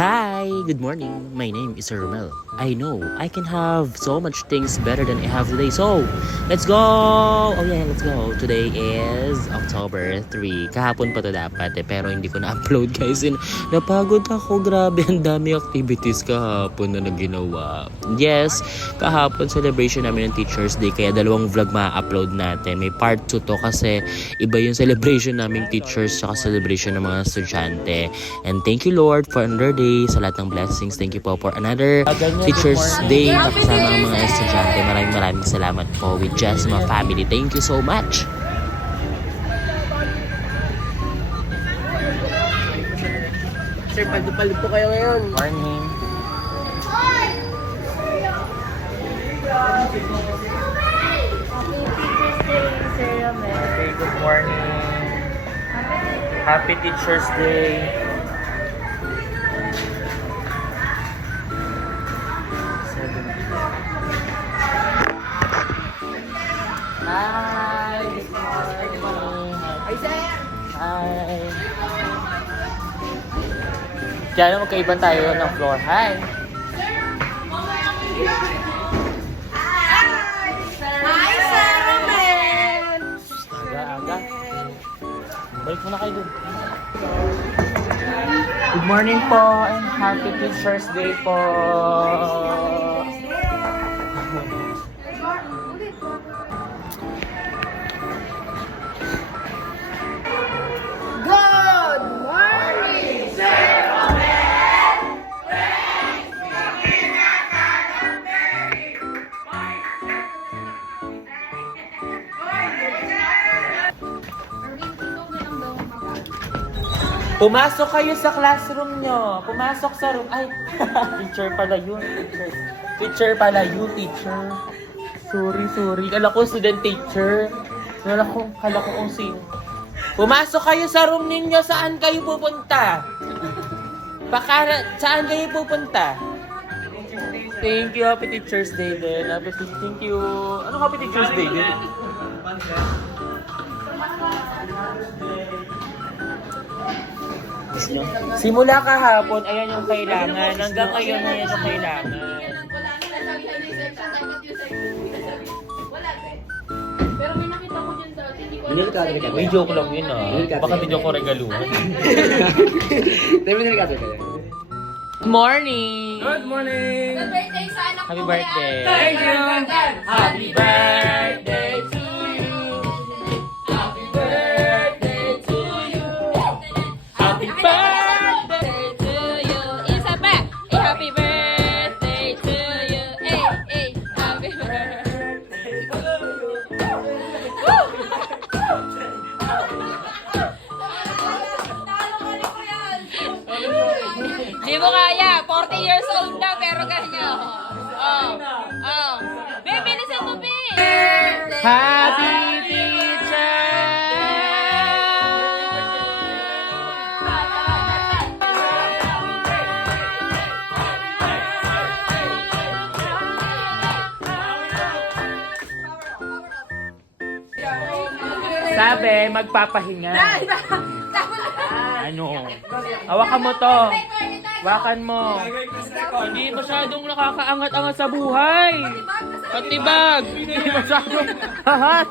Hi, good morning. My name is Romel. I know I can have so much things better than I have today. So, let's go! Oh yeah, let's go. Today is October 3. Kahapon pa to dapat pero hindi ko na-upload guys. And napagod ako. Grabe, ang dami activities kahapon na naginawa. Yes, kahapon celebration namin ng Teacher's Day kaya dalawang vlog ma-upload natin. May part 2 to kasi iba yung celebration naming teachers saka celebration ng mga estudyante. And thank you Lord for another day, sa lahat ng blessings. Thank you po for another Teacher's Day na kasama ang mga estudyante. Maraming salamat po with Jasma family. Thank you so much. Sir, pagdupalip po kayo ngayon. Morning. Okay, good morning. Happy Teacher's Day. Hi, good morning. Ay, sir! Hi. Kaya magkaiban tayo ng floor. Hi. Hi, Sir Romel! Aga. Balik muna kayo dun. Good morning po and happy Teacher's Day po. Good morning, Sir Romel! Pumasok kayo sa classroom nyo. Pumasok sa room. Ay, teacher pala yun. Teacher pala yun, teacher. Sorry. Kala ko student teacher. Kala ko kung sino. Pumasok kayo sa room ninyo. Saan kayo pupunta? Saan kayo pupunta? Thank you. Happy Teacher's Day din. Thank you. Ano Happy Teacher's Day din? Simula kahapon, ayan yung kailangan. Hanggang ngayon, ayan yung kailangan. Pero may nakita ko dyan sa May joke lang yun Baka may joke ko regaluhan. Good morning! Good morning! Good birthday sa anak Happy ko, birthday! Thank you! Happy birthday to you! Happy birthday to you! Happy birthday to you. Isa pa. Happy birthday to you. Happy birthday to you. Di mo kaya. 40 years old na pero ganyan. Oh. Babe, bilisan mo, babe. Happy teacher! Sabi, magpapahinga. Ano? Hawakan mo to. Hawakan mo. Hindi masyadong nakakaangat-angat sa buhay. Patibag. Hindi masyadong lahat.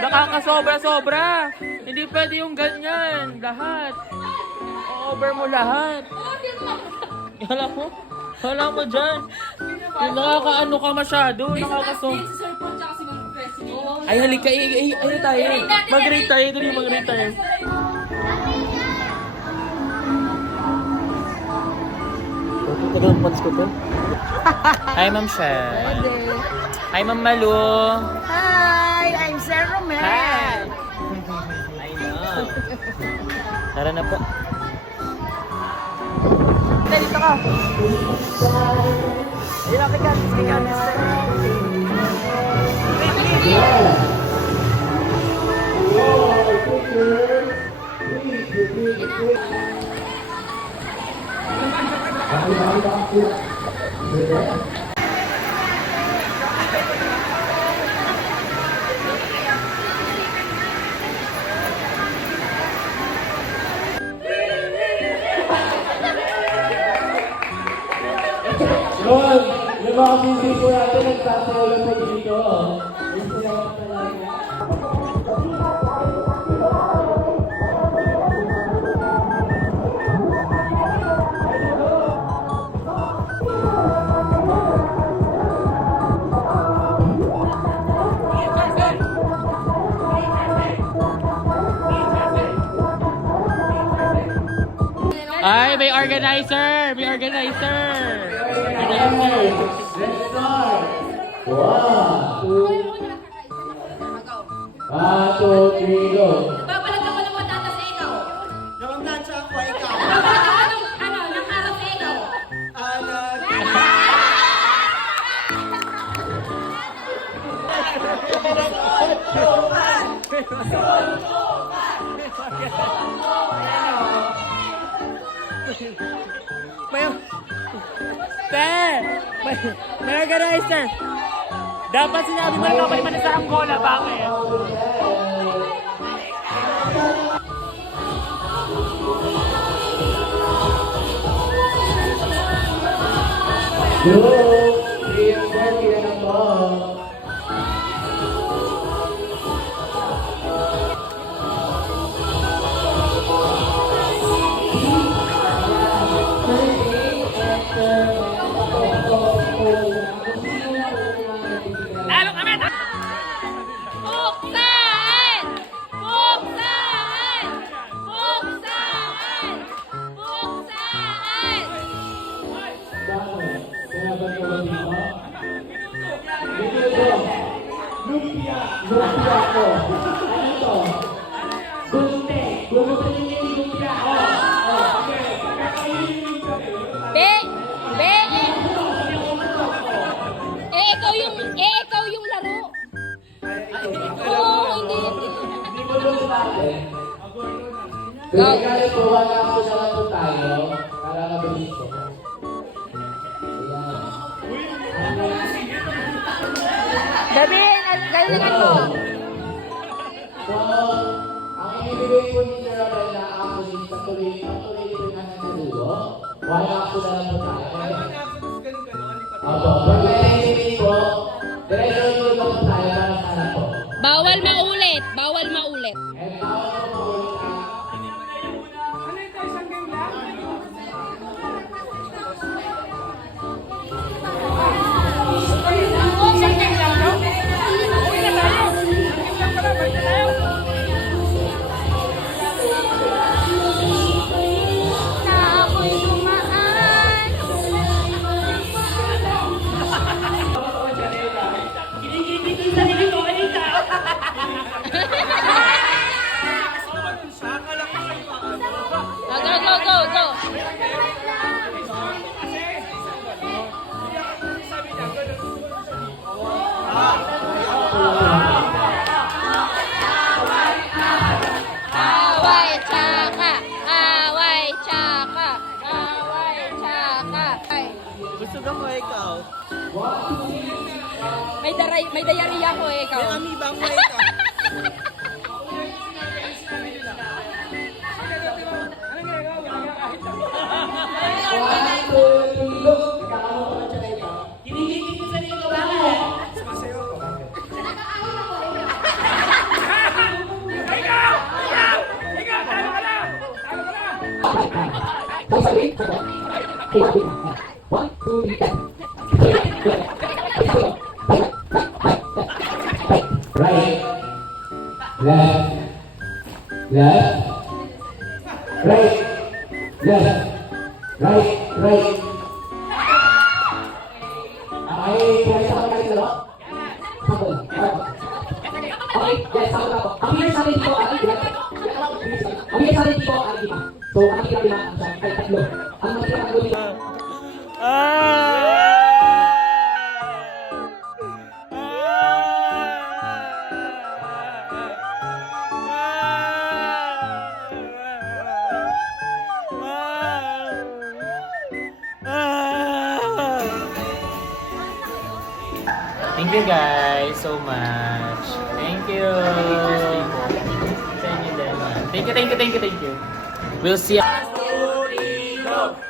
Nakakasobra-sobra. Hindi pwede yung ganyan. Lahat. Over mo lahat. Hala mo dyan. Yung nakakaano ka masyado. Ay, halika. Ay, tayo. Mag-rate tayo. Mag-rate tayo. Hi, Ma'am Shell. Hi, Ma'am Malu. Hi! I'm Sir Romel! Hi! I know. Tara na po. Dito ka! Ayun, kikat! music po natin, nagsasayaw lang po dito. Yung sila talaga. Ay, may organizer! May organizer! Let's start! 1, 2, 3, go! Babalag ako ng matata sa ikaw. Nakanglansya ako, ikaw. Babalag ako ng harap sa ikaw. May organizer! Dapat sinabi mo na may manasahang gola, bakit? Go! 3 and 4, kaya na po. Buksan! Buksan! Buksan! Buksan! Bakit? Kaya ba ito ba dito? Dito. Lumpia! Lumpia ko! Ano ito? Guste! Gusto niyo yung lumpia! Okay. Be! Be! Ikaw yung laro. Oo, hindi. Hindi mo lang sa atin. Kaya kaya po, wala ako na lang po tayo. Para mabilis ko. Gabi, galingan mo. So, ang ibibigay po ni Sir Abel na ako din sa tuloy po na sa dulo. Wala ako na lang po tayo. Opo, pag may po, diretso nyo lang po tayo para sana po. Bawal maulit. Bawal maulit. And tawag po po Na ako'y dumaan. Go. Away tsaka. Away tsaka. Away tsaka. Ay, Gusto ka mo, ikaw. may diarrhea ko eh, ikaw. May amibang mo, ikaw. Right, left, right, left, right. Okay, kaya sa akin kayo dalawa? Sabol. Okay, yes, sabol ako. Ang hirap sa akin dito, ang hirap sa akin dito, ang lima. So, ang hirap lima, ay tatlo. Ang mahirap ang lima. Thank you guys so much. Thank you. Thank you. We'll see you.